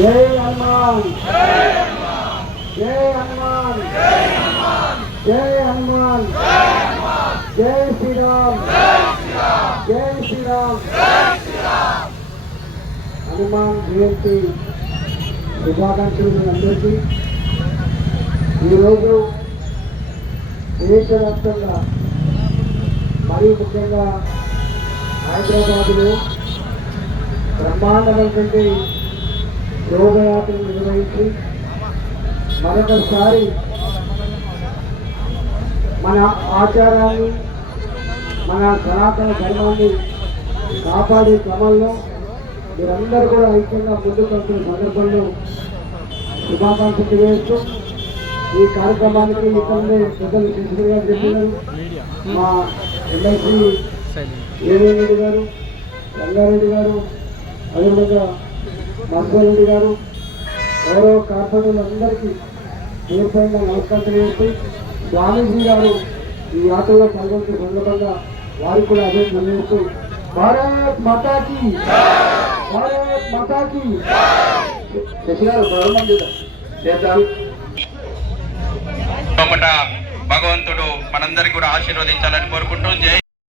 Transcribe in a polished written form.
जय हनुमान जय हनुमान जय हनुमान जय श्री राम जय श्री राम। हनुमान जयंती శుభాకాంక్షలు అందరికీ। ఈరోజు దేశవ్యాప్తంగా మరీ ముఖ్యంగా హైదరాబాదులో బ్రహ్మాండమైనటువంటి శోభయాత్రలు నిర్వహించి మరొకసారి మన ఆచారాన్ని మన సనాతన ధర్మాన్ని కాపాడే క్రమంలో మీరందరూ కూడా ఐక్యంగా ముందుకు వస్తున్న సందర్భంలో శుభాకాంక్షలు తెలియజేస్తూ ఈ కార్యక్రమానికి ఇక్కడే పెద్దలు శశిధర్ గారు చెప్పినారు, మా ఎమ్మెల్సీ ఏవేరెడ్డి గారు, రంగారెడ్డి గారు, అదేవిధంగా మధురెడ్డి గారు, గౌరవ కార్పొరేటర్లందరికీ పేరుపైన నమస్కారం తెలియజేస్తూ స్వామీజీ గారు ఈ యాత్రలో పాల్గొంటున్న సందర్భంగా వారికి కూడా అభినందనలు తెలియజేస్తూ భారత్ మాతాకి భారత్ మాతాకి శశి గారు ప్రారంభం చేద్దాం। భగవంతుడు మనందరికీ కూడా ఆశీర్వదించాలని కోరుకుంటూ జై